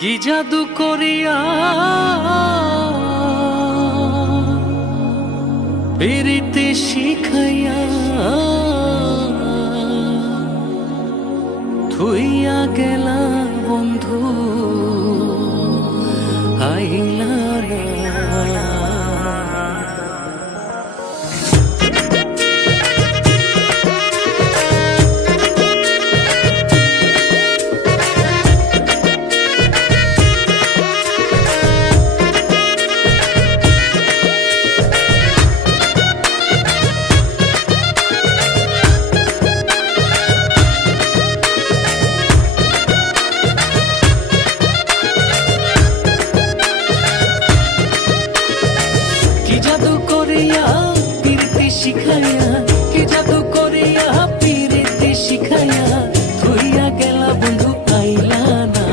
কি জাদু করিয়া পিরিতে শিখাইয়া থুইয়া গেলা বন্ধু আইলা না। শিখাইয়া কি জাদু করিয়া পিরিতি শিখাইয়া থুইয়া গেলা বন্ধু আইলা না।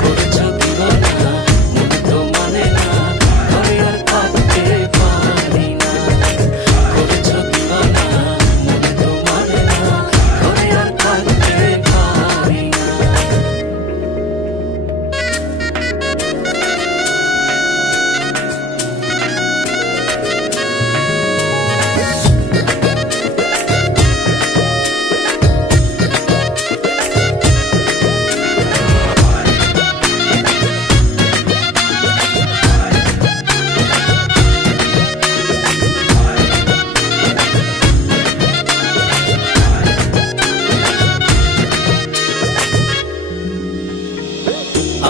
করেছ দিবানা মন তো মানে না, ঘরে আর থাকতে পারি না। করেছ দিবানা মন তো মানে না, ঘরে আর থাকতে পারি না।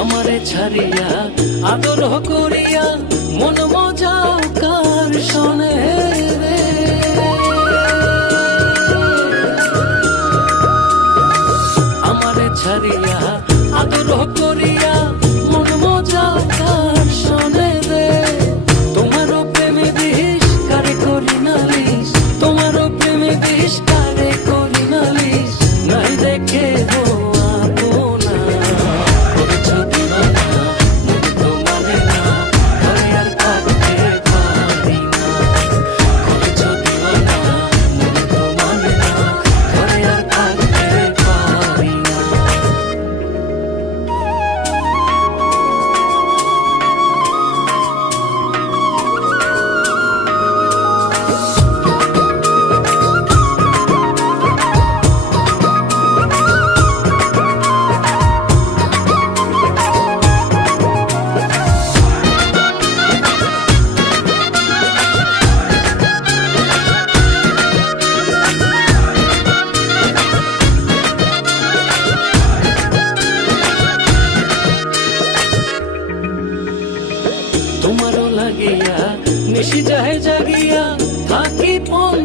আমারে ছাড়িয়া আদর করিয়া মন মজাও কার শোনে রে। আমারে ছাড়িয়া আদর করিয়া মন মজাও কার শোনে রে। তোমারও প্রেমে দিস কারে করি নালিশ, তোমারও প্রেমে দিস কারে করি নালিশ, নাই দেখে তোমারও লাগিয়া নিশি যাহে জাগিয়া থাকি পন